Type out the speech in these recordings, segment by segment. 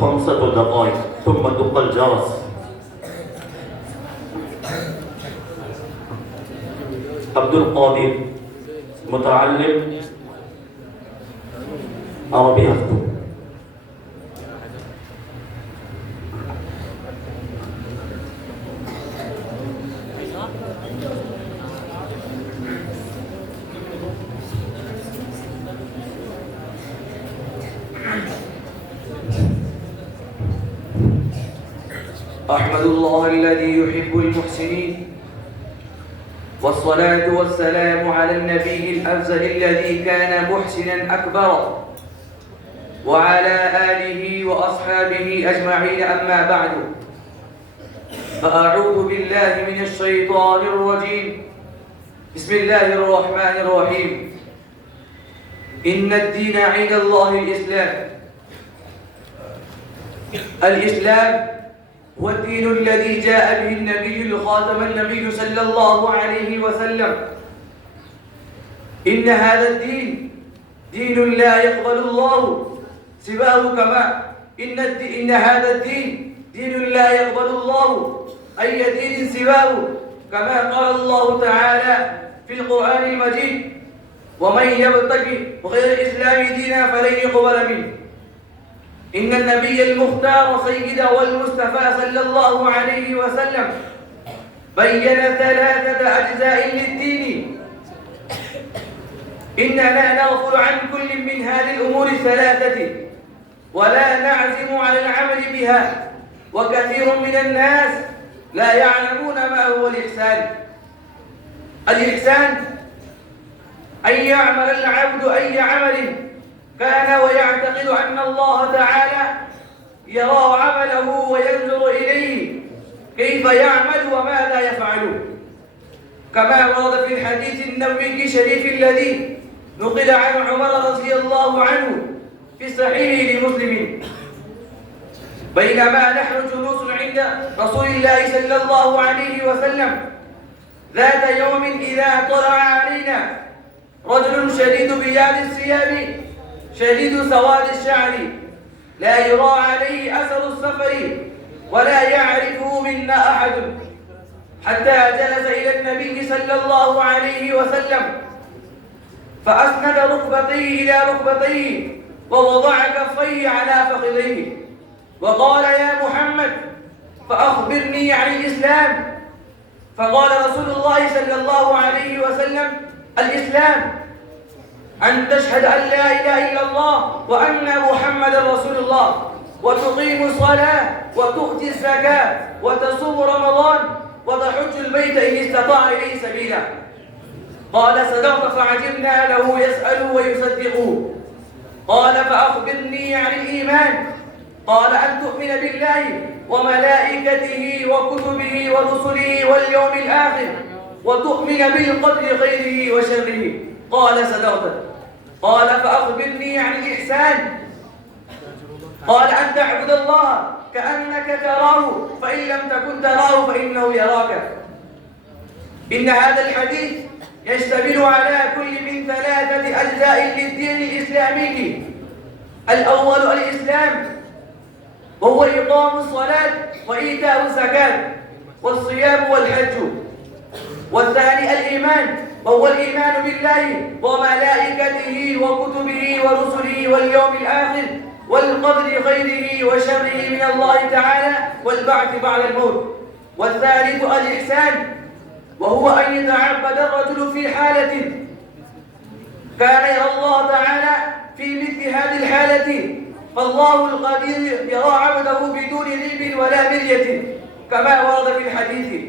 5 دقائق ثم دق الجرس. عبد القادر متعلم عربي أخطو. أحمد الله الذي يحب المحسنين، والصلاة والسلام على النبي الأفضل الذي كان محسنا أكبر، وعلى آله وأصحابه أجمعين. أما بعد، فأعوذ بالله من الشيطان الرجيم. بسم الله الرحمن الرحيم. إن الدين عند الله الإسلام. الإسلام هو الدين الذي جاء به النبي الخاتم النبي صلى الله عليه وسلم. إن هذا الدين دين لا يقبل الله سواه، كما إن هذا الدين دين لا يقبل الله أي دين سواه، كما قال الله تعالى في القرآن المجيد: ومن يبتغي غير الإسلام دينا فلن يقبل منه. إن النبي المختار سيد والمصطفى صلى الله عليه وسلم بين 3 أجزاء للدين. إننا نغفل عن كل من هذه الأمور ال3 ولا نعزم على العمل بها، وكثير من الناس لا يعلمون ما هو الإحسان. الإحسان أن يعمل العبد أي عمل كان ويعتقد أن الله تعالى يرى عمله وينظر إليه كيف يعمل وماذا يفعل، كما ورد في الحديث النبوي الشريف الذي نقل عن عمر رضي الله عنه في صحيح لمسلم: بينما نحن جلوس عند رسول الله صلى الله عليه وسلم ذات يوم إذا طلع علينا رجل شديد بياض الثياب شديد سواد الشعر، لا يرى عليه أثر السفر ولا يعرفه منا أحد، حتى جلس إلى النبي صلى الله عليه وسلم فأسند ركبتيه إلى ركبتيه ووضع كفيه على فخذيه وقال: يا محمد، فأخبرني عن الإسلام. فقال رسول الله صلى الله عليه وسلم: الإسلام أن تشهد أن لا إله إلا الله وأن محمدا رسول الله، وتقيم الصلاة، وتؤتي الزكاة، وتصوم رمضان، وتحج البيت إن استطاع إليه سبيلا. قال: صدقت. فعجبنا له يسأل ويصدقه. قال: فأخبرني عن الإيمان. قال: أن تؤمن بالله وملائكته وكتبه ورسله واليوم الآخر، وتؤمن بالقدر خيره وشره. قال: صدقت. قال: فأخبرني عن الإحسان. قال: أن تعبد الله كأنك تراه، فإن لم تكن تراه فإنه يراك. إن هذا الحديث يشتمل على كل من 3 أجزاء للدين الإسلامي. الأول الإسلام، وهو إقام الصلاة وإيتاء الزكاة والصيام والحج. والثاني الإيمان، وهو الإيمان بالله وملائكته وكتبه ورسله واليوم الآخر والقدر خيره وشره من الله تعالى والبعث بعد الموت. والثالث الإحسان، وهو أن يتعبد الرجل في حالة كان يرى الله تعالى في مثل هذه الحالة، فالله القدير يرى عبده بدون ريب ولا مرية، كما ورد في الحديث: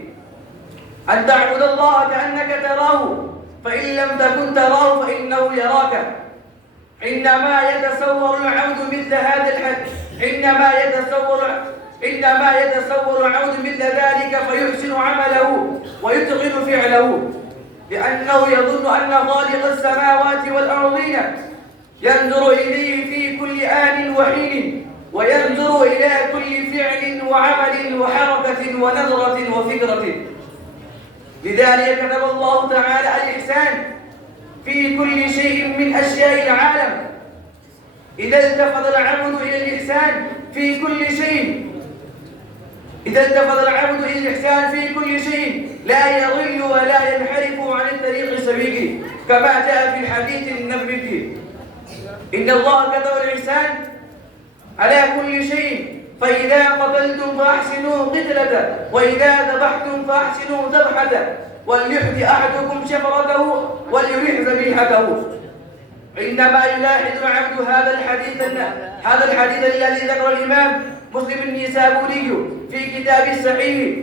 أن تعبد الله كأنك تراه، فإن لم تكن تراه فإنه يراك. عندما يتصور العبد مثل هذا الحد عندما يتصور العبد مثل ذلك فيحسن عمله ويتقن فعله، لأنه يظن أن خالق السماوات والأرضين ينظر إليه في كل آن وحين، وينظر إلى كل فعل وعمل وحركة ونظرة وفكرة. لذلك كتب الله تعالى الإحسان في كل شيء من أشياء العالم، إذا التفت العبد إلى الإحسان في كل شيء، إذا التفت العبد إلى الإحسان في كل شيء لا يضل ولا ينحرف عن الطريق السبيل، كما جاء في الحديث النبوي: إن الله كتب الإحسان على كل شيء، فإذا قتلتم فأحسنوا قتلته، وإذا ذبحتم فأحسنوا ذبحته، وليحد أحدكم شفرته وليريح ذبيحته. عندما يلاحظ العبد هذا الحديث الذي ذكر الإمام مسلم النيسابوري في كتابه الصحيح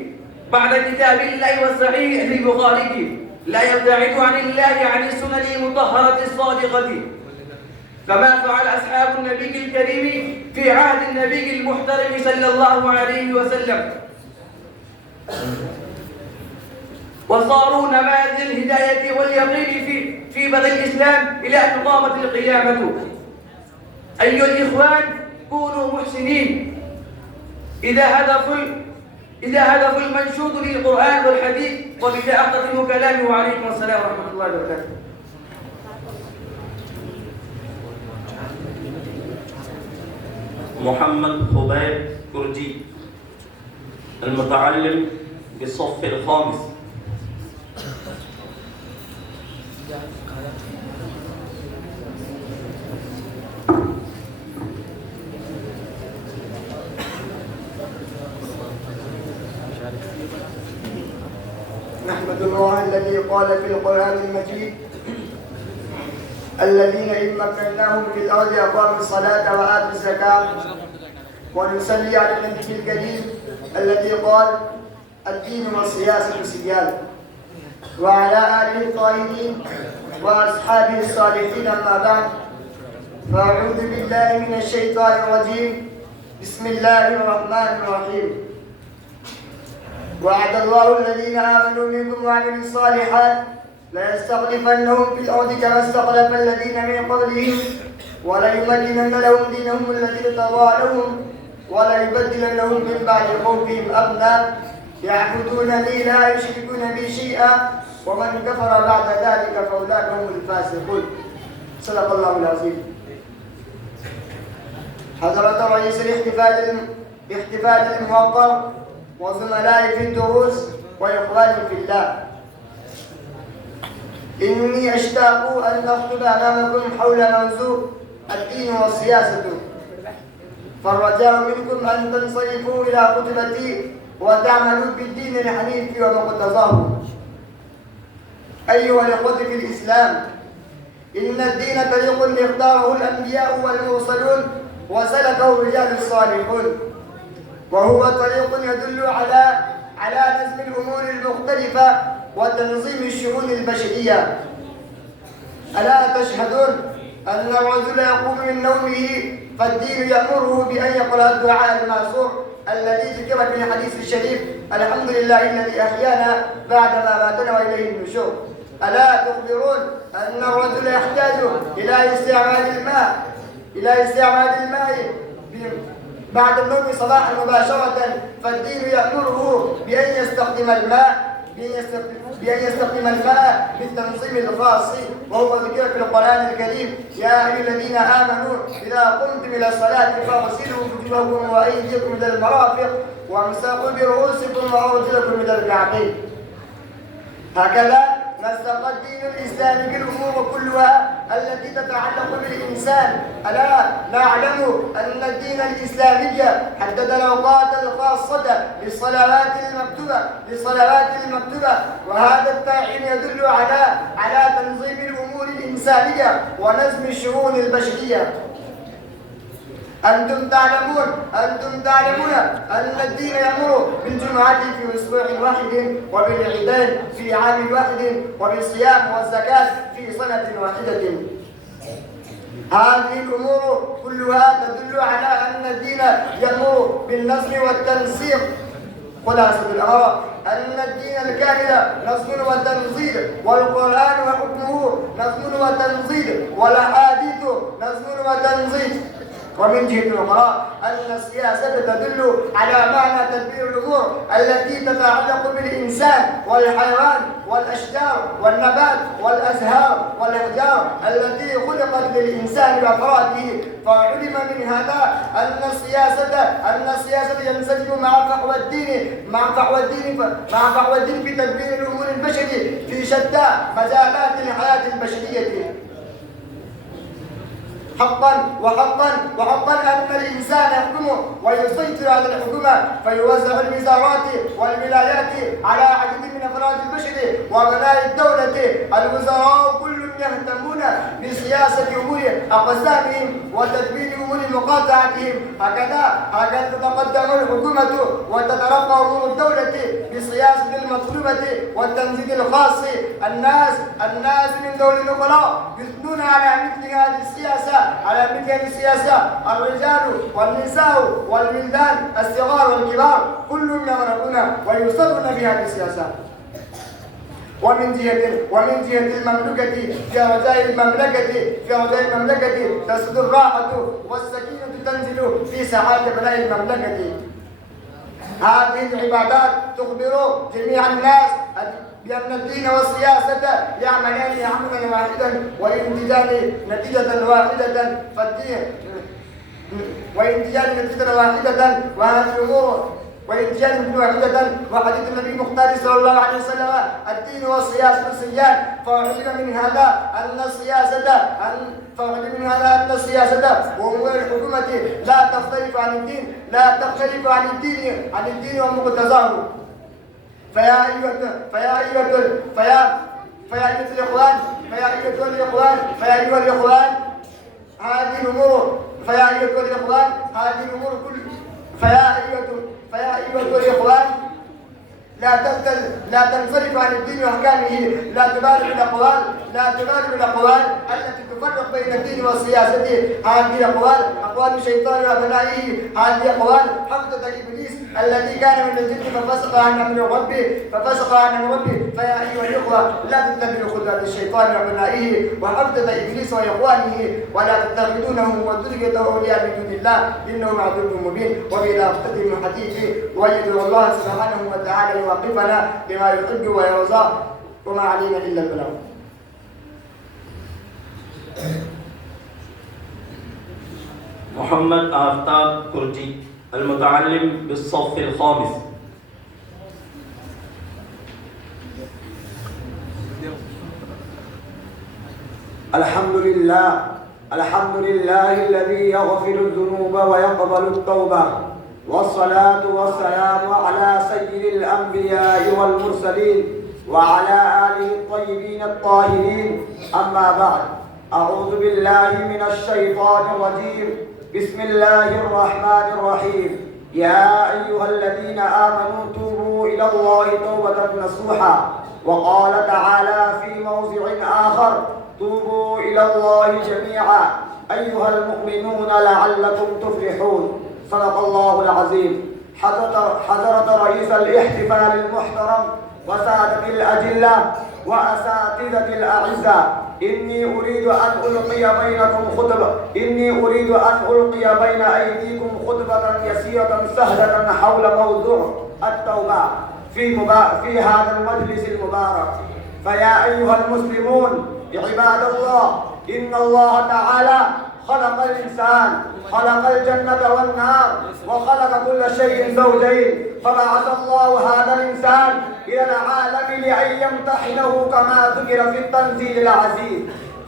بعد كتاب الله والصحيح للبخاري، لا يبتعد عن الله عن السنن المطهرة الصادقة، كما فعل أصحاب النبي الكريم في عهد النبي المحترم صلى الله عليه وسلم، وصاروا نماذج الهداية واليقين في بدء الإسلام إلى أن قامت القيامة. أيها الإخوان، كونوا محسنين. إذا هدف المنشود للقرآن والحديث. وبذا أختتم كلامي، وعليكم السلام ورحمة الله وبركاته. محمد خبيب كرجي، المتعلم بالصف الخامس. نحمد الله الذي قال في القرآن المجيد: الذين إن مكناهم في الأرض أقاموا الصلاة وآتوا الزكاة. ونصلي على النبي الكريم الذي قال: الدين والسياسة سجال. وعلى آله الطاهرين وأصحابه الصالحين. أما بعد، فأعوذ بالله من الشيطان الرجيم. بسم الله الرحمن الرحيم. وعد الله الذين آمنوا منكم وعملوا الصالحات ليستخلفنهم في الأرض كما استخلف الذين من قبلهم وليمكنن لهم دينهم الذي ارتضى لهم وليبدلنهم من بعد خوفهم أمنا يعبدونني لا يشركون بي شيئا ومن كفر بعد ذلك فأولئك هم الفاسقون. صدق الله العظيم. حضرة رئيس الاحتفال الموقر وزملائي في الدروس وإخواني في الله، إني أشتاق أن أخطب أمامكم حول موضوع الدين والسياسة، فالرجاء منكم أن تنصرفوا إلى خطبتي وتعملوا بالدين الحنيف ومقتضاه. أيها الإخوة في الإسلام، إن الدين طريق اختاره الأنبياء والمرسلون وسلكه الرجال الصالحون، وهو طريق يدل على نظم الأمور المختلفة وتنظيم الشؤون البشرية. ألا تشهدون أن الرجل يقوم من نومه فالدين يأمره بأن يقرأ الدعاء المأثور الذي ذكر في الحديث الشريف: الحمد لله الذي أحيانا بعدما ماتنا وإليه النشور. ألا تخبرون أن الرجل يحتاج إلى استعمال الماء بعد النوم صباحا مباشرة، فالدين يأمره بأن يستخدم الماء بالتنظيم الخاص، وهو ذكر في القرآن الكريم: يا أيها الذين آمنوا إذا قمتم إلى الصلاة فاغسلوا وجوهكم وأيديكم إلى المرافق وامسحوا برؤوسكم وأرجلكم إلى الكعبين. هكذا نسق الدين الإسلامي بالأمور كلها التي تتعلق بالإنسان. ألا نعلم أن الدين الإسلامي حدد الأوقات الخاصة للصلوات المكتوبة، وهذا التعيين يدل على تنظيم الأمور الإنسانية ونظم الشؤون البشرية. أنتم تعلمون أن الدين يأمر بالجمعة في أسبوع واحد، وبالعيدين في عام واحد، وبالصيام والزكاة في سنة واحدة. هذه الأمور كلها تدل على أن الدين يأمر بالنظم والتنسيق. خلاصة الأمر أن الدين الكامل نظم وتنظيم، والقرآن وحكمه نظم وتنظيم، والأحاديث نظم وتنظيم. ومن جهة أخرى أن السياسة تدل على معنى تدبير الأمور التي تتعلق بالإنسان والحيوان والأشجار والنبات والأزهار والأحجار التي خلقت للإنسان بأفراده. فعلم من هذا أن السياسة ينسجم مع فحوى الدين في تدبير الأمور البشري في شتى مجالات الحياة البشرية. وحقا أن الإنسان يحكم ويسيطر على الحكومة فيوزع الوزارات والولايات على عدد من أفراد البشر وأبناء الدولة. الوزراء كل يهتمون بسياسة أمور أقسامهم وتدبير أمور مقاطعتهم. هكذا تتقدم الحكومة وتترقى أمور الدولة بسياسة المطلوبة والتنزيل الخاص. الناس من دول أخرى يثنون على مثل هذه السياسة الرجال والنساء والولدان الصغار والكبار كلهم يغرقون ويصرون بهذه السياسة. ومن جهة المملكة في رجاء المملكة تسد الراحة والسكينة تنزل في ساحات بناء المملكة. هذه العبادات تخبر جميع الناس بأن الدين والسياسة يعملان عملا واحدا وينتجان نتيجة واحدة وحديث النبي المختار صلى الله عليه وسلم الدين والسياسة سيان. فعلم من هذا أن السياسة وأمور الحكومة لا تختلف عن الدين ومقتضاه. فيا أيها الإخوان هذه الأمور لا تنصرف عن الدين واحكامه. لا تبالغ بالاقوال التي تفرق بين الدين والسياسه. هذه اقوال الشيطان وابنائه. هذه اقوال حقدة ابليس الذي كان من الجن ففسق عن امر ربه. فيا ايها الاخوه لا تتبعوا خطوات الشيطان وابنائه وحقدة ابليس واخوانه ولا تتخذونهم وذريته اولياء من دون الله انهم عدو مبين. وبلا اختتم حديثي ويدعو الله سبحانه وتعالى يوقفنا بما يحب ويرضى وما علينا الا البلاغ. محمد آفتاب كرجي المتعلم بالصف الخامس. الحمد لله الذي يغفر الذنوب ويقبل التوبة، والصلاة والسلام على سيد الأنبياء والمرسلين وعلى آله الطيبين الطاهرين. أما بعد، أعوذ بالله من الشيطان الرجيم. بسم الله الرحمن الرحيم. يا أيها الذين آمنوا توبوا إلى الله توبة نصوحا. وقال تعالى في موضع آخر: توبوا إلى الله جميعا أيها المؤمنون لعلكم تفلحون. صدق الله العظيم. حضرة رئيس الاحتفال المحترم وسادة الأجلة وأساتذة الأعزاء، إني أريد أن ألقي بين أيديكم خطبة يسيرة سهلة حول موضوع التوبة في هذا المجلس المبارك. فيا أيها المسلمون عباد الله، إن الله تعالى خلق الإنسان، خلق الجنة والنار، وخلق كل شيء زوجين. فبعث الله هذا الإنسان إلى العالم لأن يمتحنه كما ذكر في التنزيل العزيز.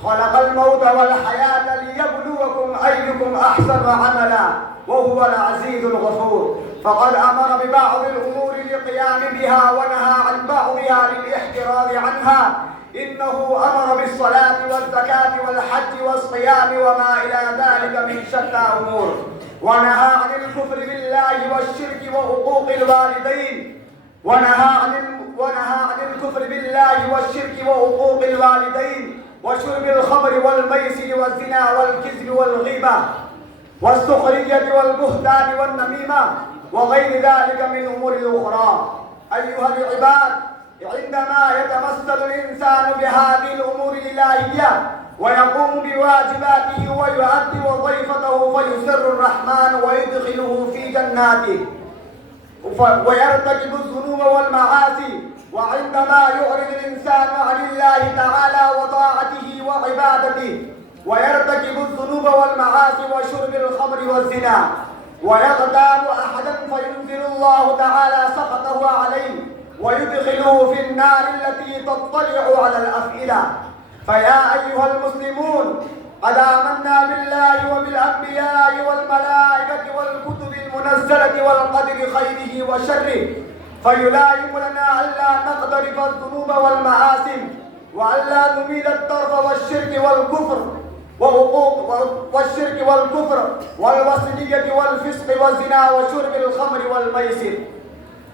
خلق الموت والحياة ليبلوكم أيكم أحسن عملا وهو العزيز الغفور. فقد أمر ببعض الأمور للقيام بها ونهى عن بعضها للاحتراز عنها. إنه أمر بالصلاة والزكاة والحج والصيام وما إلى ذلك من شتى أمور، ونهى عن الكفر بالله والشرك وعقوق الوالدين وشرب الخمر والميسر والزنا والكذب والغيبة والسخرية والبهتان والنميمة وغير ذلك من أمور أخرى. أيها العباد، عندما يتمثل الإنسان بهذه الأمور الإلهية ويقوم بواجباته ويؤدي وظيفته فيسر الرحمن ويدخله في جناته، ويرتكب الذنوب والمعاصي. وعندما يعرض الإنسان عن الله تعالى وطاعته وعبادته ويرتكب الذنوب والمعاصي وشرب الخمر والزنا ويغتاب أحدا فينزل الله تعالى سخطه عليه ويدخله في النار التي تطلع على الأفئدة. فيا أيها المسلمون، قد آمنا بالله وبالأنبياء والملائكة والكتب المنزلة والقدر خيره وشره، فيلائم لنا ألا نقترف الذنوب والمآثم، وألا نميل الطرف والشرك والكفر والوصلية والفسق والزنا وشرب الخمر والميسر.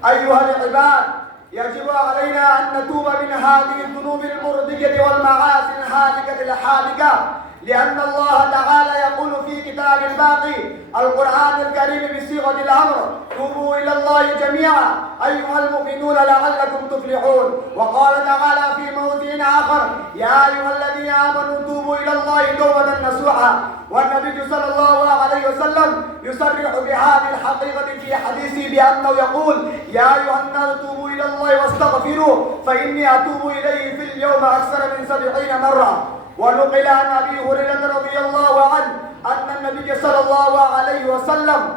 أيها العباد، يجب علينا أن نتوب من هذه الذنوب المرضية والمعاصي الهالكة الحالكة، لأن الله تعالى يقول في كتاب الباقي القرآن الكريم بصيغة الأمر: توبوا إلى الله جميعا أيها المؤمنون لعلكم تفلحون. وقال تعالى في موضع آخر: يا أيها الذين آمنوا توبوا إلى الله توبة نصوحا. والنبي صلى الله عليه وسلم يصرح بهذه الحقيقة في حديثه بأنه يقول: يا أيها الناس توبوا إلى الله واستغفروه فإني أتوب إليه في اليوم أكثر من 70 مرة. ونقل عن أبي هريرة رضي الله عنه أن النبي صلى الله عليه وسلم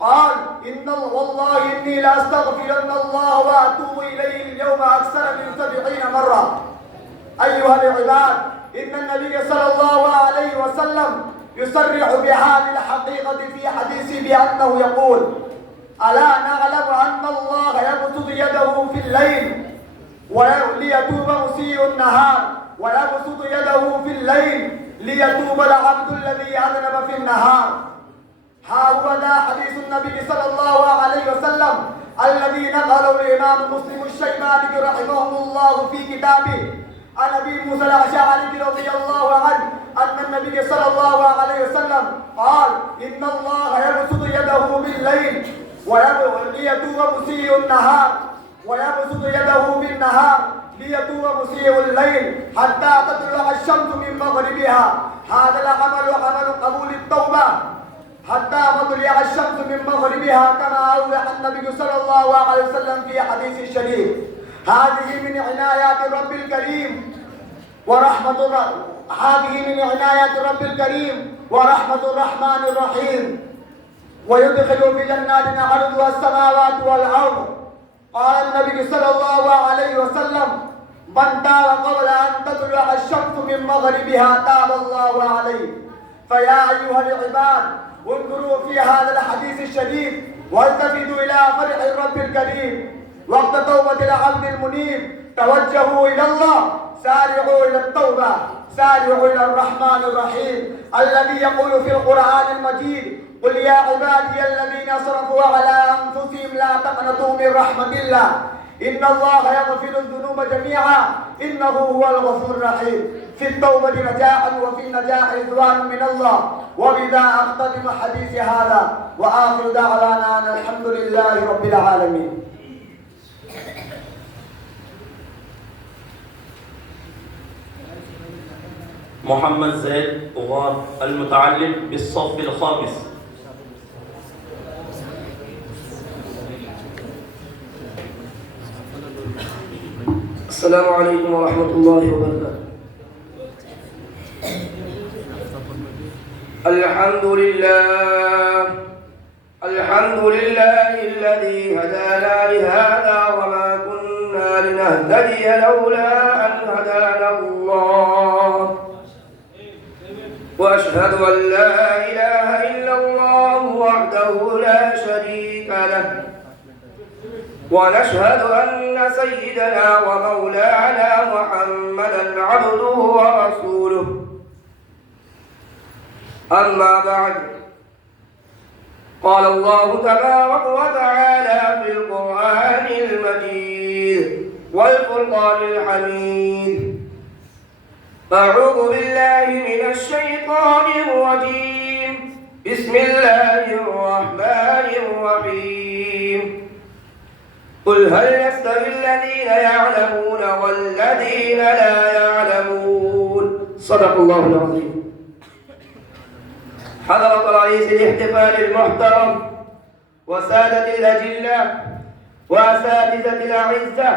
قال: والله إني لأستغفرن الله وأتوب إليه اليوم أكثر من 70 مرة. أيها العباد، إن النبي صلى الله عليه وسلم يصرح بهذه الحقيقة في حديثه بأنه يقول: ألا نعلم أن الله يبسط يده في الليل ليتوب مسيء النهار، ويبسط يده في الليل ليتوب العبد الذي أذنب في النهار. ها هو ذا حديث النبي صلى الله عليه وسلم الذي نقله الإمام مسلم الشيباني رحمه الله في كتابه عن أبي موسى الأشعري رضي الله عنه أن النبي صلى الله عليه وسلم قال: إن الله يبسط يده بالليل ليتوب مسيء النهار، ويبسط يده بالنهار ليتوب مسيء الليل حتى تطلع الشمس من مغربها. هذا العمل عمل قبول التوبة حتى تطلع الشمس من مغربها، كما أوضح النبي صلى الله عليه وسلم في حديث الشريف. هذه من عنايات رب الكريم ورحمة الرحمن الرحيم، ويدخل في جنات عرضها السماوات والأرض. قال النبي صلى الله عليه وسلم: من تاب قبل أن تطلع الشمس من مغربها تاب الله عليه. فيا أيها العباد، انظروا في هذا الحديث الشريف والتفتوا إلى فرح الرب الكريم. وقت توبة العبد المنيب توجهوا إلى الله، سارعوا إلى التوبة، سارعوا إلى الرحمن الرحيم الذي يقول في القرآن المجيد: قل يا عبادي الذين أسرفوا على أنفسهم لا تقنطوا من رحمة الله إن الله يغفر الذنوب جميعا إنه هو الغفور الرحيم. في التوبة نجاح، وفي النجاح رضوان من الله. وبذا أختتم حديثي هذا، وآخر دعوانا أن الحمد لله رب العالمين. محمد زيد غار المتعلم بالصف الخامس. السلام عليكم ورحمة الله وبركاته. الحمد لله الذي هدانا لهذا وما كنا لنهتدي لولا أن هدانا الله، وأشهد أن لا إله إلا الله وحده لا شريك له، ونشهد أن سيدنا ومولانا محمدا عبده ورسوله. أما بعد، قال الله تبارك وتعالى في القرآن المجيد والفرقان الحميد: أعوذ بالله من الشيطان الرجيم، بسم الله الرحمن الرحيم. قل هل يستوي الذين يعلمون والذين لا يعلمون؟ صدق الله العظيم. حضرة رئيس الاحتفال المحترم وسادة الأجلة وأساتذة الأعزة،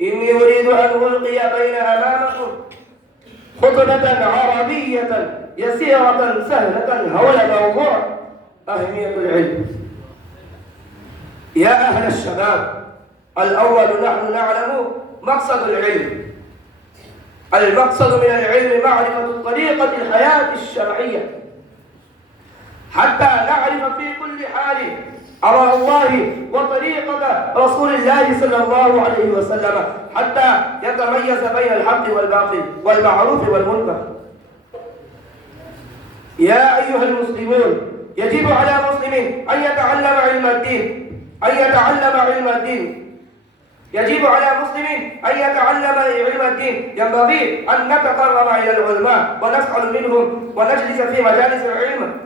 إني أريد أن ألقي بين أمامكم خطبة عربية يسيرة سهلة حول موضوع أهمية العلم. يا أهل الشباب، الأول نحن نعلم مقصد العلم. المقصد من العلم معرفة طريقة الحياة الشرعية حتى نعرف في كل حال أمر الله وطريقة رسول الله صلى الله عليه وسلم حتى يتميز بين الحق والباطل والمعروف والمنكر. يا أيها المسلمون، يجب على مسلم أن يتعلم علم الدين، يجب على مسلم أن يتعلم علم الدين. ينبغي أن نتقرب إلى العلماء ونسأل منهم ونجلس في مجالس العلم.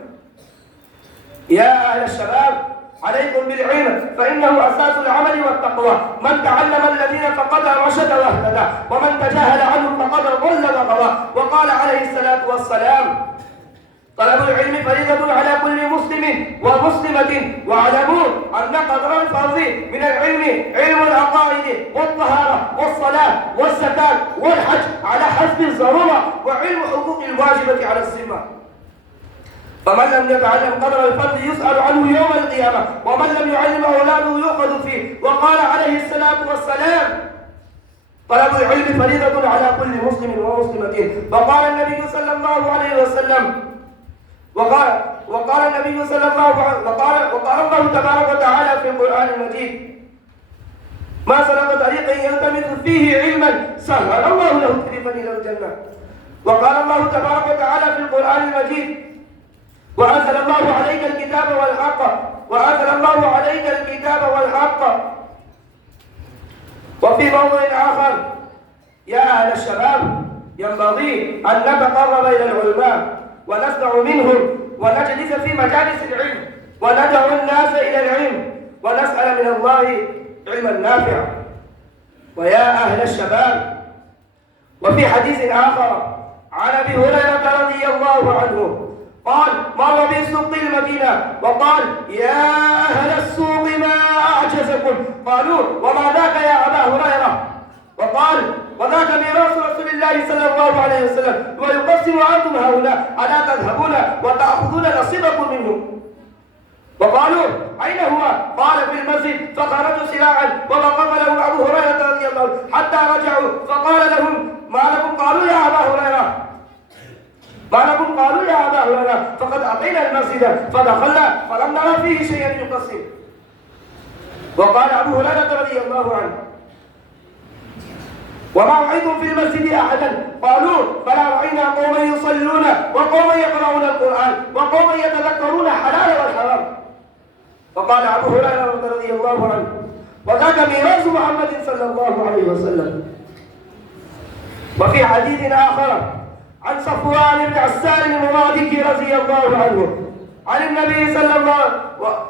يا أهل الشباب، عليكم بالعلم فإنه أساس العمل والتقوى. من تعلم الذين فقد رشد واهتدى، ومن تجاهل عنهم فقد ضل وغوى. وقال عليه الصلاة والسلام: طلب العلم فريضة على كل مسلم ومسلمة، واعلموا أن قدر الفرض من العلم علم العقائد والطهارة والصلاة والزكاة والحج على حسب الضرورة، وعلم حقوق الواجبة على الذمة. فمن لم يتعلم قدر الفرض يسأل عنه يوم القيامة، ومن لم يعلم أولاده يؤخذ فيه. وقال عليه الصلاة والسلام: طلب العلم فريضة على كل مسلم ومسلمة. وقال النبي صلى الله عليه وسلم وقال النبي صلى الله عليه وقال الله تبارك وتعالى في القرآن المجيد: ما سلك طريقا يلتمس فيه علما سهل الله له طريقا إلى الجنة. وقال الله تبارك وتعالى في القرآن المجيد: وأنزل الله عليك الكتاب والحق. وفي موضع آخر: يا أهل الشباب، ينبغي أن نتقرب إلى العلماء ونسمع منهم ونجلس في مجالس العلم وندعو الناس إلى العلم ونسأل من الله علما نافعا. ويا أهل الشباب، وفي حديث آخر عن أبي هريرة رضي الله عنه قال: مر بسوق المدينة وقال: يا أهل السوق ما أعجزكم؟ قالوا: وما ذاك يا أبا هريرة؟ وقال: وذاك ميراث رسول الله صلى الله عليه وسلم، ويقسم عنكم هؤلاء، ألا تذهبون وتأخذون نصيبكم منهم؟ وقالوا: أين هو؟ قال: في المسجد. فخرجوا سراعا ووقف لهم أبو هريرة رضي الله عنه حتى رجعوا، فقال لهم: ما لكم؟ قالوا: يا أبا هريرة، فقد أتينا المسجد فدخلنا فلم نرى فيه شيئا يقسم. وقال أبو هريرة رضي الله عنه: وما رأيتم في المسجد أحدا؟ قالوا: فلا رأينا قوما يصلون وقوما يقرؤون القرآن وقوما يتذكرون الحلال والحرام. فقال أبو هريرة رضي الله عنه: وذاك ميراث محمد صلى الله عليه وسلم. وفي حديث آخر عن صفوان بن عسال المرادي رضي الله عنه عن النبي صلى الله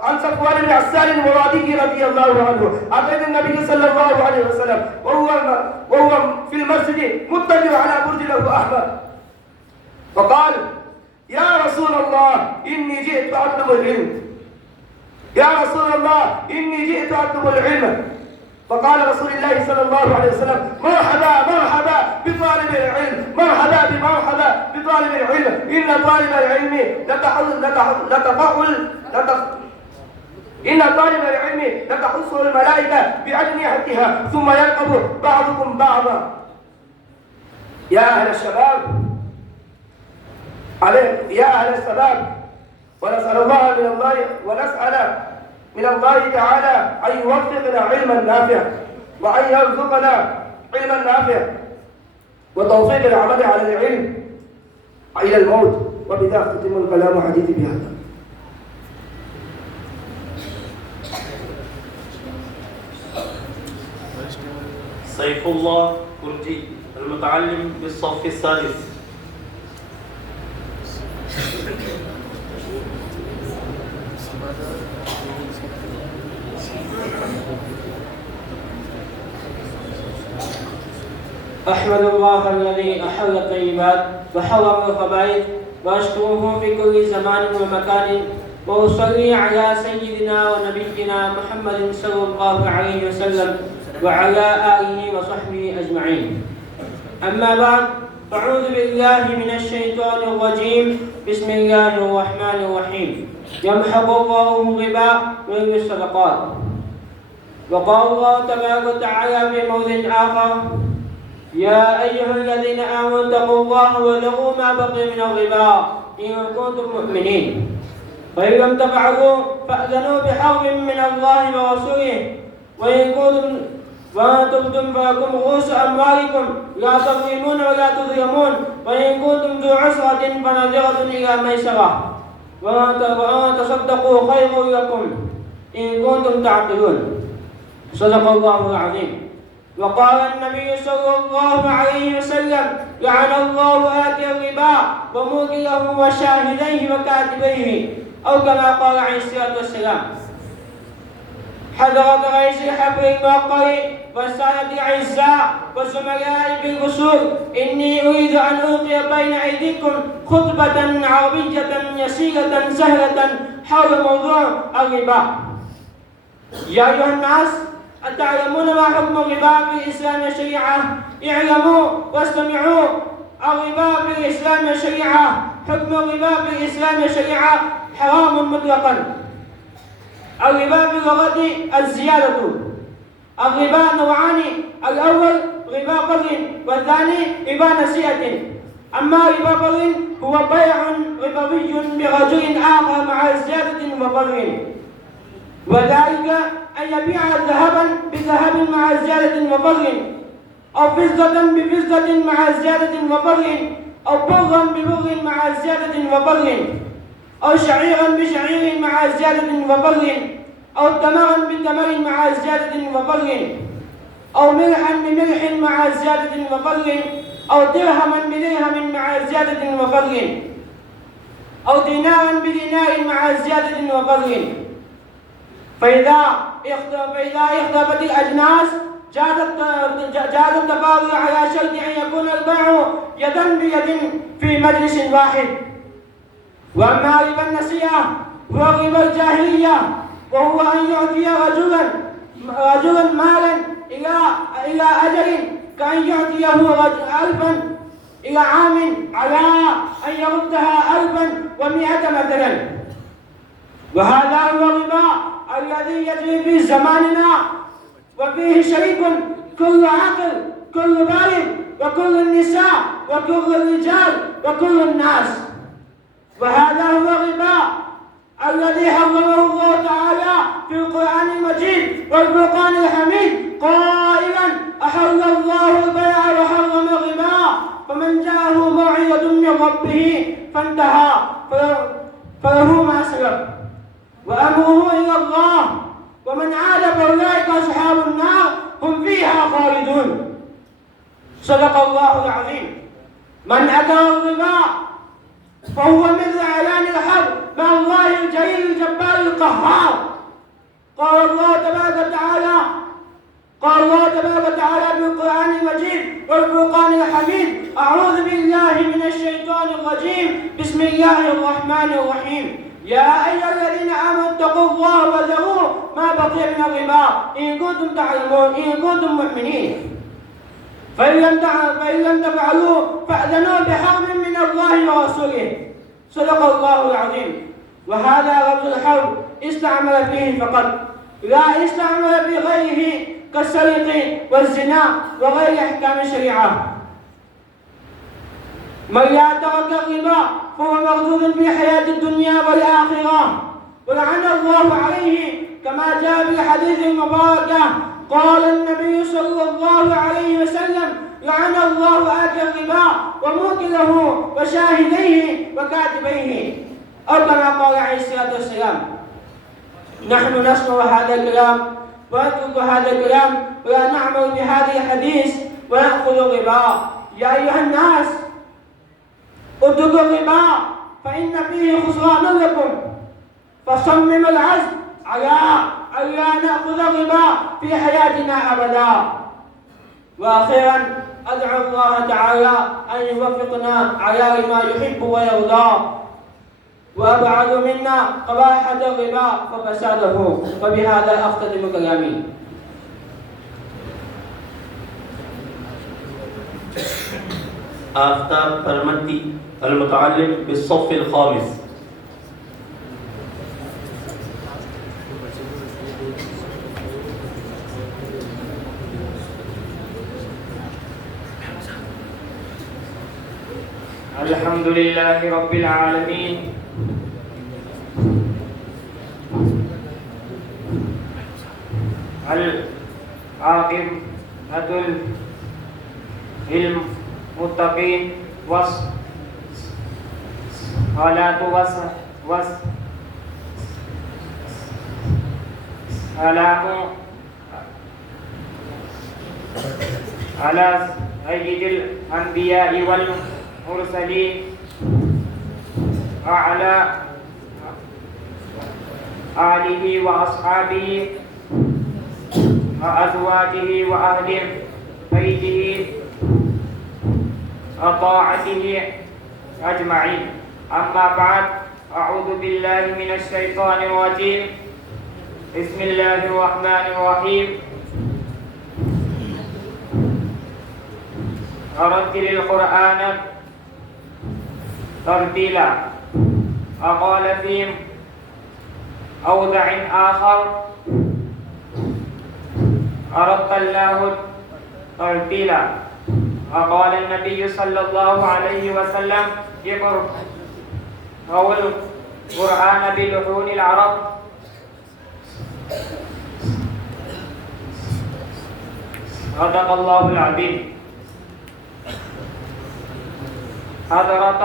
عن صفوان بن عسال المرادي رضي الله عنه: أتيت النبي صلى الله عليه وسلم وهو في المسجد متجه على برج له أحمر، فقال: يا رسول الله إني جئت أطلب العلم، يا رسول الله إني جئت أطلب العلم. فقال رسول الله صلى الله عليه وسلم: مرحبا مرحبا بطالب العلم، مرحبا بطالب العلم، إن طالب العلم لتحصه الملائكة بأجنحتها ثم يرقب بعضكم بعضا. يا أهل الشباب، ونسأل من الله تعالى أن يوفقنا علما نافعا وأن يرزقنا علما نافعا وتوفيق العمل على العلم إلى الموت. وبذا أختتم الكلام حديثي بهذا. سيف الله كرجي، المتعلم بالصف السادس. أحمد الله الذي أحل الطيبات وحرم الخبائث وأشكره في كل زمان ومكان وأصلي على سيدنا ونبينا محمد صلى الله عليه وسلم وعلى آله وصحبه أجمعين. أما بعد، أعوذ بالله من الشيطان الرجيم. بسم الله الرحمن الرحيم. يمحق الله الربا ويربي الصدقات. وقال الله تبارك وتعالى في موضع آخر: يا أيها الذين آمنوا اتقوا الله وذروا ما بقي من الربا إن كنتم مؤمنين، فإن لم تفعلوا فأذنوا بحرب من الله ورسوله، وإن تبتم فلكم رؤوس أموالكم لا تظلمون ولا تظلمون، وإن كنتم ذو عسرة فنظرة إلى ميسرة، وأن تصدقوا خير لكم إن كنتم تعقلون. صدق الله العظيم. وقال النبي صلى الله عليه وسلم: لعن الله آكل الربا وموكله وشاهديه وكاتبيه، أو كما قال عليه الصلاة والسلام. حضرة رئيس الحفل الموقر والسادة الأعزاء والزملاء بالوصول، إني أريد أن ألقي بين أيديكم خطبة عربية يسيرة سهلة حول موضوع الربا. يا أيها الناس، أتعلمون ما حكم الربا في الإسلام الشريعة؟ اعلموا واستمعوا. الربا في الإسلام الشريعة، حكم الربا في الإسلام الشريعة حرام مطلقا. الربا باللغة الزيادة. الربا نوعان: الأول ربا قرض، والثاني ربا نسيئة. أما ربا قرض هو بيع ربوي برجل آخر مع زيادة وقرض، وذلك أن يبيع ذهبا بذهب مع زيادة وقرض، أو فضة بفضة مع زيادة وقرض، أو برا ببر مع زيادة وقرض، أو شعيرا بشعير مع زيادة وقرض، أو تمرا بتمر مع زيادة وقرض، أو ملحا بملح مع زيادة وقرض، أو درهما بدرهم مع زيادة وقرض، أو دينارا بدينار مع زيادة وقرض. فإذا اختلفت الأجناس جاز التفاضل على شرط أن يكون البيع يدا بيد في مجلس واحد. وأما ربا النسيئة هو ربا الجاهلية، وهو أن يعطي رجلا مالا إلى أجل، كأن يعطيه 1000 إلى عام على أن يردها 1100 مثلا. وهذا هو الربا الذي يجري في زماننا، وفيه شريك كل عاقل، كل بالغ، وكل النساء، وكل الرجال، وكل الناس. وهذا هو الربا الذي حرمه الله تعالى في القرآن المجيد والفرقان الحميد قائلا: أحل الله البيع وحرم الربا، فمن جاءه موعظة من ربه فانتهى فله ما سلف وأمره إلى الله، ومن عاد فأولئك أصحاب النار هم فيها خالدون. صدق الله العظيم. من أكل الربا فهو مثل إعلان الحرب مع الله الجليل الجبار القهار. قال الله تبارك وتعالى في القرآن المجيد والفرقان الحميد: أعوذ بالله من الشيطان الرجيم. بسم الله الرحمن الرحيم. يا أيها الذين آمنوا اتقوا الله وذروا ما بقي من الربا إن كنتم تعلمون إن كنتم مؤمنين، فإن لم تفعلوا فأذنوا بحرب من الله ورسوله. صدق الله العظيم. وهذا لفظ الحرب استعمل فيه فقط، لا استعمل في غيره كالسرقة والزنا وغير أحكام الشريعة. من لا ترك الربا فهو مردود في حياة الدنيا والآخرة، ولعن الله عليه كما جاء في الحديث المبارك. قال النبي صلى الله عليه وسلم: لعن الله آكل الربا وموكله وشاهديه وكاتبيه، أو كما قال عليه الصلاة والسلام. نحن نسمع هذا الكلام ونترك هذا الكلام ولا نعمل بهذه الحديث ونأخذ الربا. يا أيها الناس، اتركوا الربا فإن فيه خسران لكم، فصمم العزم على ألا نأخذ الربا في حياتنا أبدا. وأخيرا أدعو الله تعالى أن يوفقنا على ما يحب ويرضى، وأبعد منا قباحة الربا وفساده. وبهذا أختتم كلامي. آفتاب परमती المتعلم بالصف الخامس. الحمد لله رب العالمين، العاقبة للمتقين، والصلاة والسلام على سيد الأنبياء والمرسلين وعلى آله وأصحابه وأزواجه وأهل بيته وطاعته أجمعين. أما بعد، أعوذ بالله من الشيطان الرجيم. بسم الله الرحمن الرحيم. ورتل القرآن ترتيلا. وقال في موضع آخر: ورتلناه ترتيلا. وقال النبي صلى الله عليه وسلم: اقرأوا القرآن بلحون العرب. صدق الله العظيم. حضرة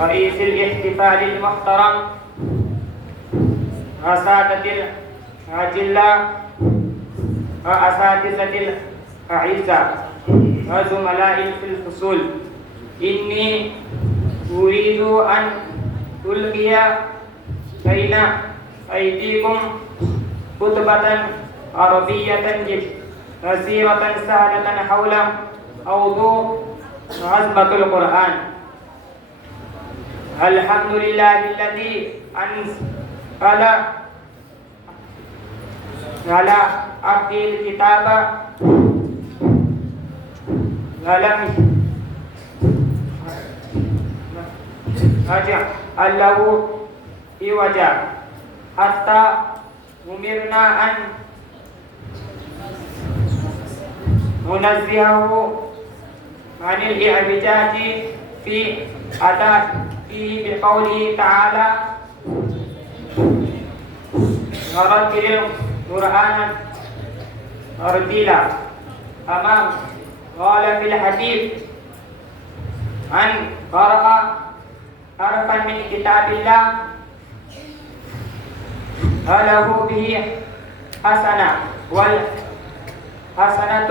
رئيس الاحتفال المحترم، وسادة الأجلاء، وأساتذة الأعزاء، وزملائي في الفصول، إني أريد أن ألقي بين أيديكم خطبة عربية قصيرة سهلة حول موضوع عظمة القرآن. الحمد لله الذي أنزل على عبده الكتاب ولم يجعل له عوجا، حتى أمرنا أن ننزهه عن الإعوجاج في أدائه بقوله تعالى: ورتل القرآن ترتيلا. كما قال في الحديث: من قرأ حرفا من كتاب الله فله به حسنة، والحسنة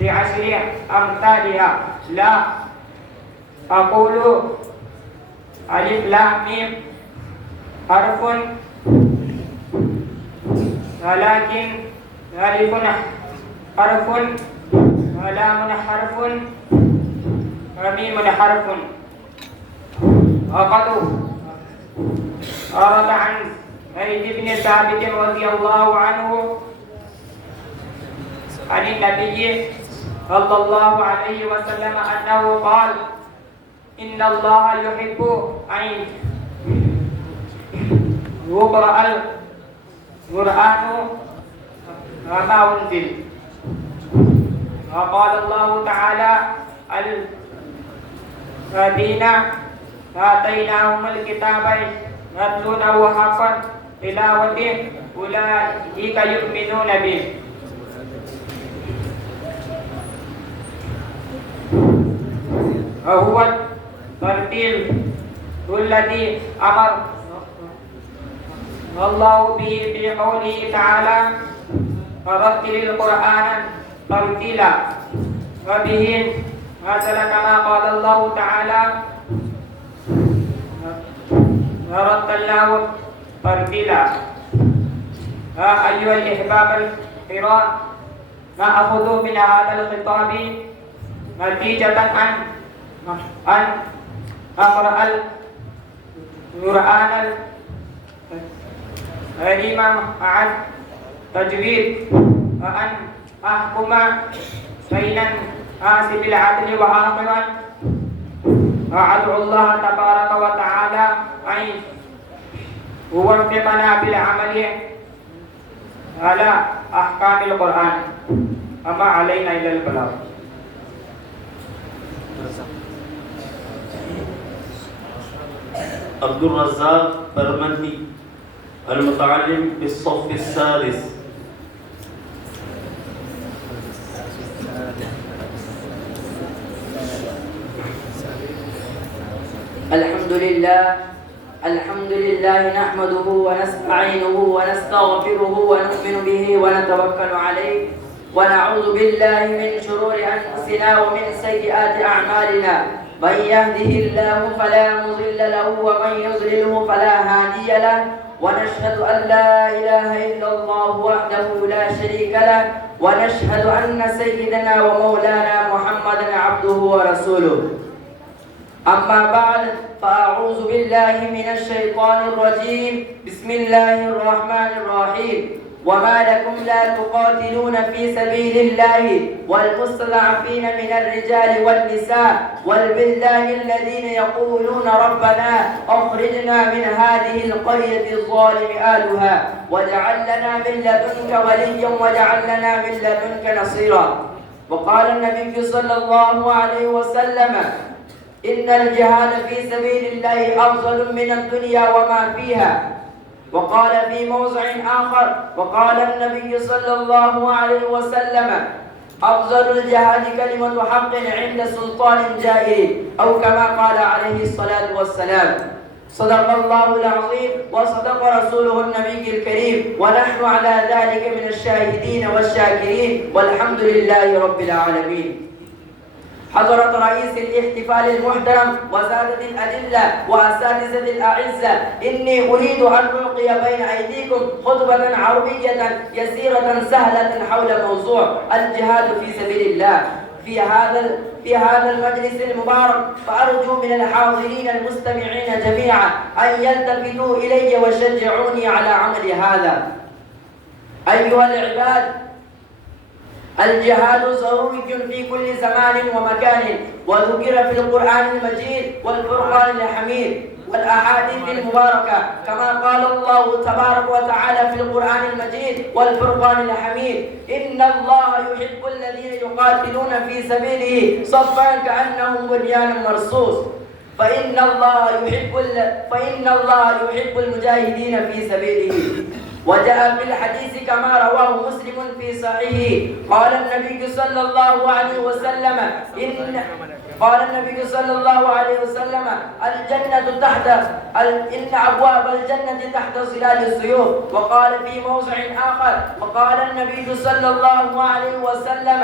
بعشر أمثالها. لا أقول ألف لام ميم حرف، ولكن ألف حرف، ولام حرف، وميم حرف. وقد ورد عن زيد بن ثابت رضي الله عنه عن النبي صلى الله عليه وسلم أنه قال: إن الله يحب أن يقرأ القرآن وما أنزل. وقال الله تعالى: الذين آتيناهم الكتاب يتلونه حق تلاوته أولئك يؤمنون به. وهو الترتيل الذي أمر الله به بقوله تعالى: ورتل القرآن ترتيلا. وبه نزل كما قال الله تعالى: ورتلناه ترتيلا. أيها الأحباب حراء نأخذ من هذا الخطاب نتيجة أن أقرأ القرآن الكريم مع التجويد وأن أحكم بين الناس بالعدل وآخرا وأدعو الله تبارك وتعالى أن يوفقنا بالعمل على أحكام القرآن وما علينا إلا البلاغ. عبد الرزاق برمندي المتعلم بالصف السادس. الحمد لله نحمده ونستعينه ونستغفره ونؤمن به ونتوكل عليه ونعوذ بالله من شرور أنفسنا ومن سيئات أعمالنا. من يهده الله فلا مضل له ومن يضلله فلا هادي له، ونشهد أن لا إله إلا الله وحده لا شريك له، ونشهد أن سيدنا ومولانا محمدا عبده ورسوله. أما بعد، فأعوذ بالله من الشيطان الرجيم. بسم الله الرحمن الرحيم. وما لكم لا تقاتلون في سبيل الله والمستضعفين من الرجال والنساء والبلدان الذين يقولون ربنا أخرجنا من هذه القرية الظالم أهلها واجعل لنا من لدنك وليا واجعل لنا من لدنك نصيرا. وقال النبي صلى الله عليه وسلم: إن الجهاد في سبيل الله أفضل من الدنيا وما فيها. وقال في موضع آخر: وقال النبي صلى الله عليه وسلم: أفضل الجهاد كلمة حق عند سلطان جائر، أو كما قال عليه الصلاة والسلام. صدق الله العظيم وصدق رسوله النبي الكريم، ونحن على ذلك من الشاهدين والشاكرين، والحمد لله رب العالمين. حضرة رئيس الاحتفال المحترم وسادة الأدلة وأساتذة الأعزة، إني أريد أن ألقي بين أيديكم خطبة عربية يسيرة سهلة حول موضوع الجهاد في سبيل الله في هذا المجلس المبارك. فأرجو من الحاضرين المستمعين جميعا أن يلتفتوا إلي ويشجعوني على عمل هذا. أيها العباد، الجهاد ضروري في كل زمان ومكان، وذكر في القرآن المجيد والفرقان الحميد والأحاديث المباركة، كما قال الله تبارك وتعالى في القرآن المجيد والفرقان الحميد: إن الله يحب الذين يقاتلون في سبيله صفا كأنهم بنيان مرصوص. فإن الله يحب المجاهدين في سبيله. وجاء في الحديث كما رواه مسلم في صحيحه، قال النبي صلى الله عليه وسلم: إن أبواب الجنة تحت ظلال السيوف. وقال في موضع آخر: وقال النبي صلى الله عليه وسلم: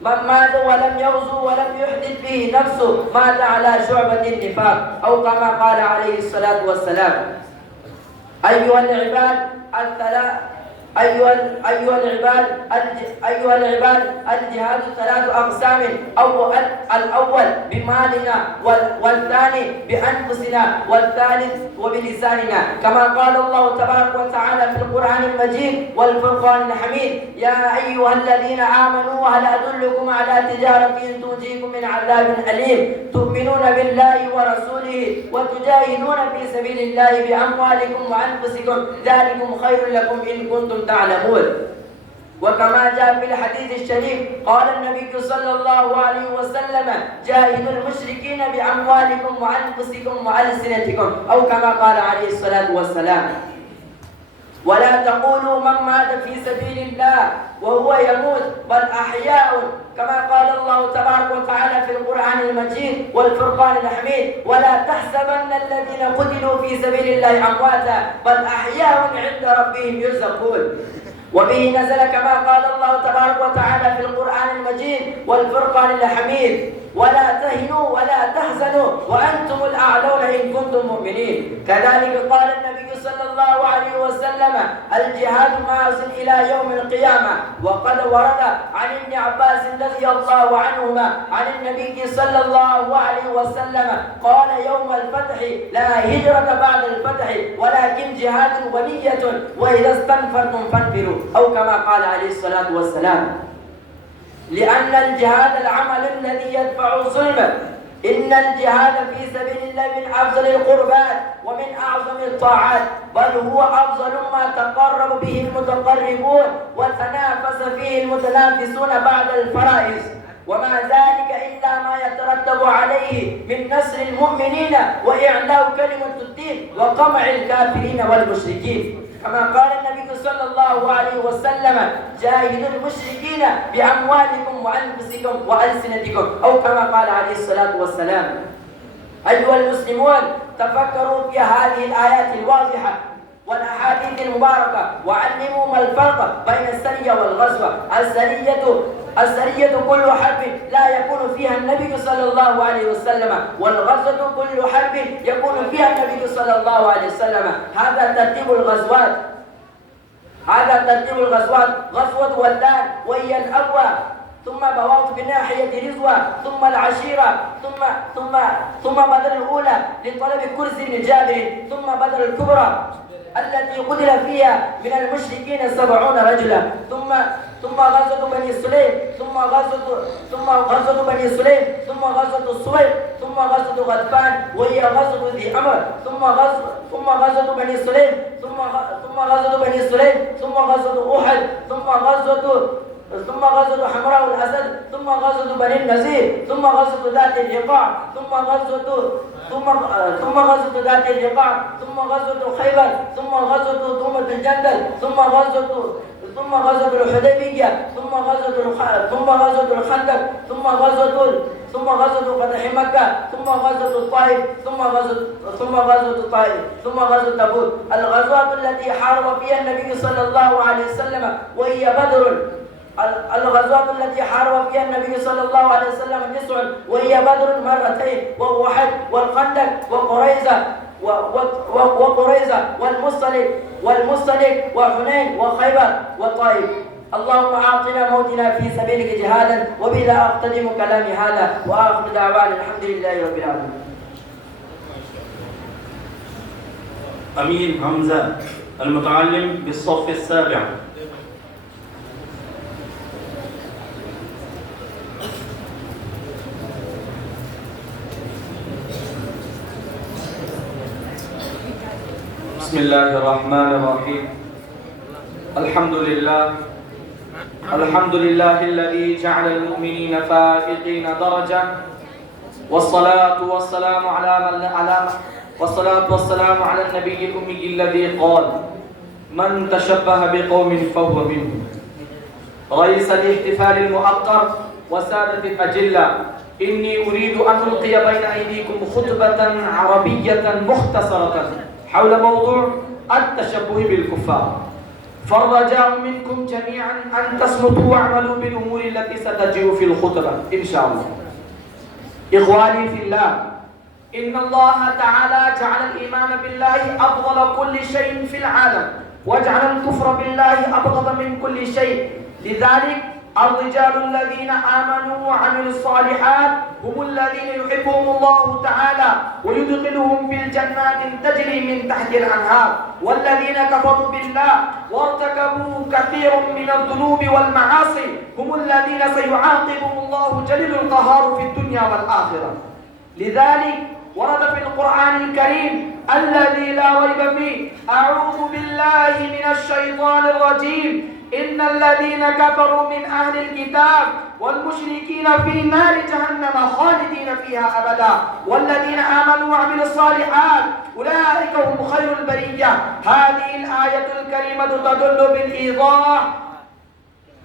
من مات ولم يغزو ولم يحدث به نفسه مات على شعبة النفاق، أو كما قال عليه الصلاة والسلام. أيها العباد، الجهاد ثلاث أقسام: الأول بمالنا، والثاني بأنفسنا، والثالث وبلساننا، كما قال الله تبارك وتعالى في القرآن المجيد والفرقان الحميد: يا أيها الذين آمنوا هل أدلكم على تجارة تنجيكم من عذاب أليم تؤمنون بالله ورسوله وتجاهدون في سبيل الله بأموالكم وأنفسكم ذلكم خير لكم إن كنتم تعلمون. وكما جاء في الحديث الشريف قال النبي صلى الله عليه وسلم: جاهدوا المشركين بأموالكم وأنفسكم وألسنتكم، أو كما قال عليه الصلاة والسلام. ولا تقولوا من مات في سبيل الله وهو يموت، بل أحياء، كما قال الله تبارك وتعالى في القرآن المجيد والفرقان الحميد: ولا تحسبن الذين قتلوا في سبيل الله أمواتا بل أحياء عند ربهم يرزقون. وبه نزل كما قال الله تبارك وتعالى في القرآن المجيد والفرقان الحميد: ولا تهنوا ولا تحزنوا وأنتم الأعلون إن كنتم مؤمنين. كذلك قال النبي صلى الله عليه وسلم: الجهاد ماض إلى يوم القيامة. وقد ورد عن ابن عباس رضي الله عنهما عن النبي صلى الله عليه وسلم قال: يوم الفتح لا هجرة بعد الفتح ولكن جهاد ونية وإذا استنفرتم فانفروا، أو كما قال عليه الصلاة والسلام. لأن الجهاد العمل الذي يدفع الظلم. إن الجهاد في سبيل الله من أفضل القربات ومن أعظم الطاعات، بل هو أفضل ما تقرب به المتقربون وتنافس فيه المتنافسون بعد الفرائض، وما ذلك إلا ما يترتب عليه من نصر المؤمنين وإعلاء كلمة الدين وقمع الكافرين والمشركين. كما قال النبي صلى الله عليه وسلم: جاهدوا المشركين بأموالكم وأنفسكم وألسنتكم، أو كما قال عليه الصلاة والسلام. أيها المسلمون، تفكروا في هذه الآيات الواضحة والأحاديث المباركة وعلموا ما الفرق بين السرية والغزوة. السرية كل حرب لا يكون فيها النبي صلى الله عليه وسلم، والغزوة كل حرب يكون فيها النبي صلى الله عليه وسلم. هذا ترتيب الغزوات. غزوة ودان وهي الأقوى، ثم بواط بناحية رزوة، ثم العشيرة، ثم بدر الأولى لطلب كرسي بن جابر، ثم بدر الكبرى التي قتل فيها من المشركين 70 رجلا، ثم غزوة بني سليم، ثم غزوة بني سليم، ثم غزوة الصويق، ثم غزوة غطفان وهي غزوة ذي أمر، ثم غزوة بني سليم، ثم غزوة بني سليم، ثم غزوة أحد، ثم غزوة حمراء الأسد، ثم غزوة بني النزير، ثم غزوة ذات الرقاع، ثم غزوة ذات الرقاع، ثم غزوة خيبر، ثم غزوة دومة الجندل، ثم غزوة الحديبية، ثم غزوة الخندق، ثم غزوة فتح مكة، ثم غزوة الطائف، ثم غزوة تبوك. الغزوات التي حارب فيها النبي صلى الله عليه وسلم وهي بدر. الغزوات التي حارب فيها النبي صلى الله عليه وسلم 9، وهي بدر مرتين، وأحد والخندق وقريظة والمصطلق وحنين وخيبر والطائف. اللهم أعطنا موتنا في سبيلك جهادا، وبلا أقتدم كلامي هذا، وآخر دعوانا الحمد لله رب العالمين. أمين حمزة المتعلم بالصف السابع. بسم الله الرحمن الرحيم. الحمد لله الذي جعل المؤمنين فائقين درجة، والصلاة والسلام على النبي الأمي الذي قال: من تشبه بقوم فهو منهم. رئيس الاحتفال المؤقر وسادة الأجلة، إني أريد أن ألقي بين أيديكم خطبة عربية مختصرة حول موضوع التشبه بالكفار، فالرجاء منكم جميعا أن تصمتوا واعملوا بالأمور التي ستجيء في الخطبة إن شاء الله. إخواني في الله، إن الله تعالى جعل الإيمان بالله أفضل كل شيء في العالم، وجعل الكفر بالله أبغض من كل شيء. لذلك الرجال الذين آمنوا وعملوا الصالحات هم الذين يحبهم الله تعالى ويدخلهم في الجنات تجري من تحت الأنهار، والذين كفروا بالله وارتكبوا كثير من الذنوب والمعاصي هم الذين سيعاقبهم الله جليل القهار في الدنيا والآخرة. لذلك ورد في القرآن الكريم الذي لا ريب فيه: أعوذ بالله من الشيطان الرجيم، إن الذين كفروا من أهل الكتاب والمشركين في نار جهنم خالدين فيها أبدا، والذين آمنوا وعملوا الصالحات أولئك هم خير البرية. هذه الآية الكريمة تدل بالإيضاح: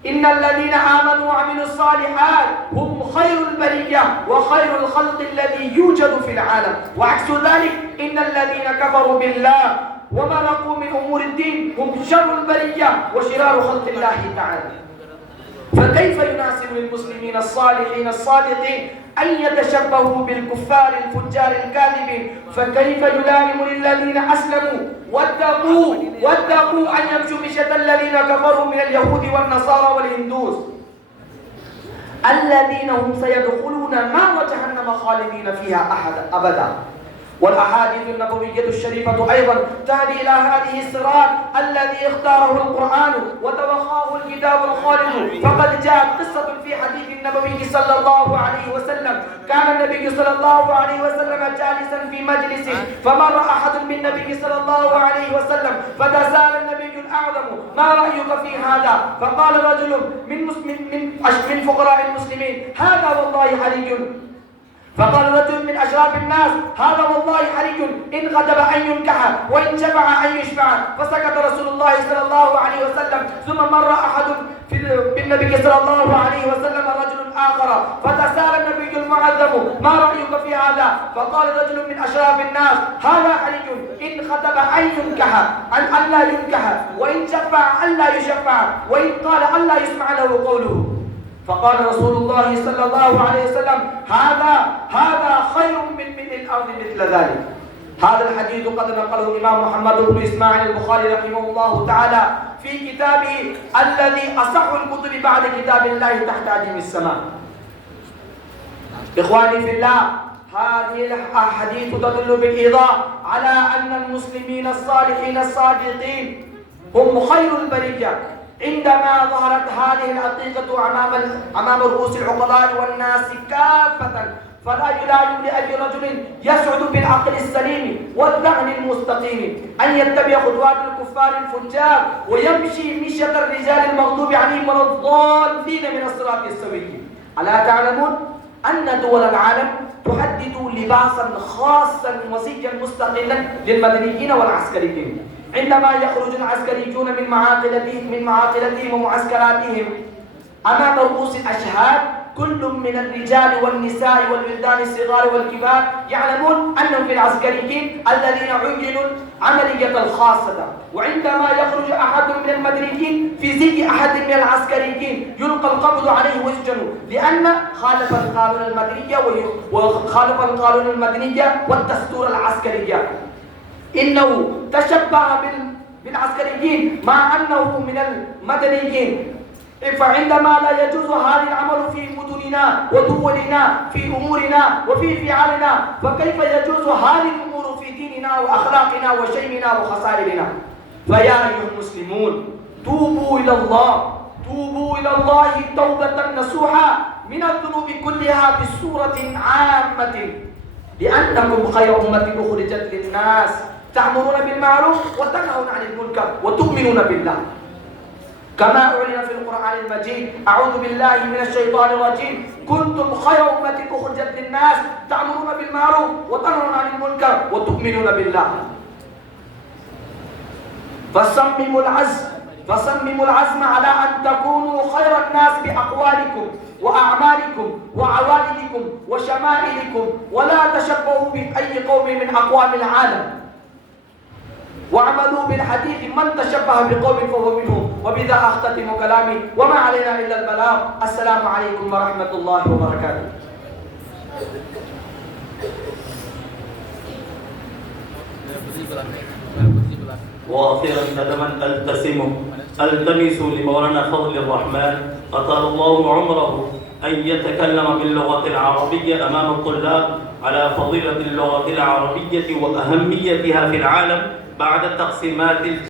إن الذين آمنوا وعملوا الصالحات هم خير البرية وخير الخلق الذي يوجد في العالم، وعكس ذلك إن الذين كفروا بالله ومرقوا من أمور الدين هم شر البرية وشرار خلق الله تعالى. فكيف يناسب للمسلمين الصالحين الصادقين أن يتشبهوا بالكفار الفجار الكاذبين؟ فكيف يلائم للذين أسلموا واتقوا أن يمشوا مشية الذين كفروا من اليهود والنصارى والهندوس الذين هم سيدخلون نار جهنم خالدين فيها أبدا. والأحاديث النبوية الشريفة أيضا تهدي إلى هذه الصراط الذي اختاره القرآن وتوخاه الكتاب الخالد. فقد جاءت قصة في حديث النبوي صلى الله عليه وسلم. كان النبي صلى الله عليه وسلم جالسا في مجلس فمر أحد من النبي صلى الله عليه وسلم فتساءل النبي الأعظم: ما رأيك في هذا؟ فقال رجل من فقراء المسلمين: هذا والله حري. فقال رجل من أشراف الناس: هذا والله حري، إن غضب أن ينكح وإن شفع أن يشفع. فسكت رسول الله صلى الله عليه وسلم. ثم مر أحد بالنبي صلى الله عليه وسلم رجل آخر فتساءل النبي المعظم: ما رأيك في هذا؟ فقال رجل من أشراف الناس: هذا حري، إن خطب أن ينكح أن لا ينكح، وإن شفع أن لا يشفع، وإن قال أن لا يسمع له قوله. فقال رسول الله صلى الله عليه وسلم: هذا خير من ملء الأرض مثل ذلك. هذا الحديث قد نقله الإمام محمد بن إسماعيل البخاري رحمه الله تعالى في كتابه الذي أصح الكتب بعد كتاب الله تحت عدم السماء. إخواني في الله، هذه الأحاديث تدل بالإيضاح على أن المسلمين الصالحين الصادقين هم خير البرية. عندما ظهرت هذه الحقيقة أمام رؤوس العقلاء والناس كافة، فلا يلائم لأي رجل يسعد بالعقل السليم والذهن المستقيم أن يتبع خطوات الكفار الفجار ويمشي مشية الرجال المغضوب عليهم والضالين من الصراط السوي. ألا تعلمون أن دول العالم تحدد لباسا خاصا وزيا مستقلا للمدنيين والعسكريين؟ عندما يخرج العسكريون من معاقلتهم ومعسكراتهم أمام رؤوس الأشهاد، كل من الرجال والنساء والولدان الصغار والكبار يعلمون أنهم في العسكريين الذين عينوا العملية الخاصة. وعندما يخرج أحد من المدنيين في زي أحد من العسكريين يلقى القبض عليه ويسجن، لأن خالف القانون المدني وخالف القانون المدني والدستور العسكري. إنه تشبه بالعسكريين مع أنه من المدنيين. فعندما لا يجوز هذا العمل في مدننا ودولنا في أمورنا وفي فعالنا، فكيف يجوز هذه الأمور في ديننا وأخلاقنا وشيمنا وخصائلنا؟ فيا أيها المسلمون، توبوا إلى الله توبة نصوحة من الذنوب كلها بصورة عامة، لأنكم خير أمة أخرجت للناس تأمرون بالمعروف وتنهون عن المنكر وتؤمنون بالله، كما أعلن في القرآن المجيد: أعوذ بالله من الشيطان الرجيم، كنتم خير أمة أخرجت للناس تأمرون بالمعروف وتنهون عن المنكر وتؤمنون بالله. فصمموا العزم على أن تكونوا خير الناس بأقوالكم وأعمالكم وعوائدكم وشمائلكم، ولا تشبهوا بأي قوم من أقوام العالم، واعملوا بالحديث: من تشبه بقوم فهو منهم. وبذا أختتم كلامي، وما علينا إلا البلاغ. السلام عليكم ورحمة الله وبركاته. وأخيرا ندما التمس لمولانا فضل الرحمن أطال الله عمره أن يتكلم باللغة العربية أمام الطلاب على فضيلة اللغة العربية وأهميتها في العالم بعد التقسيمات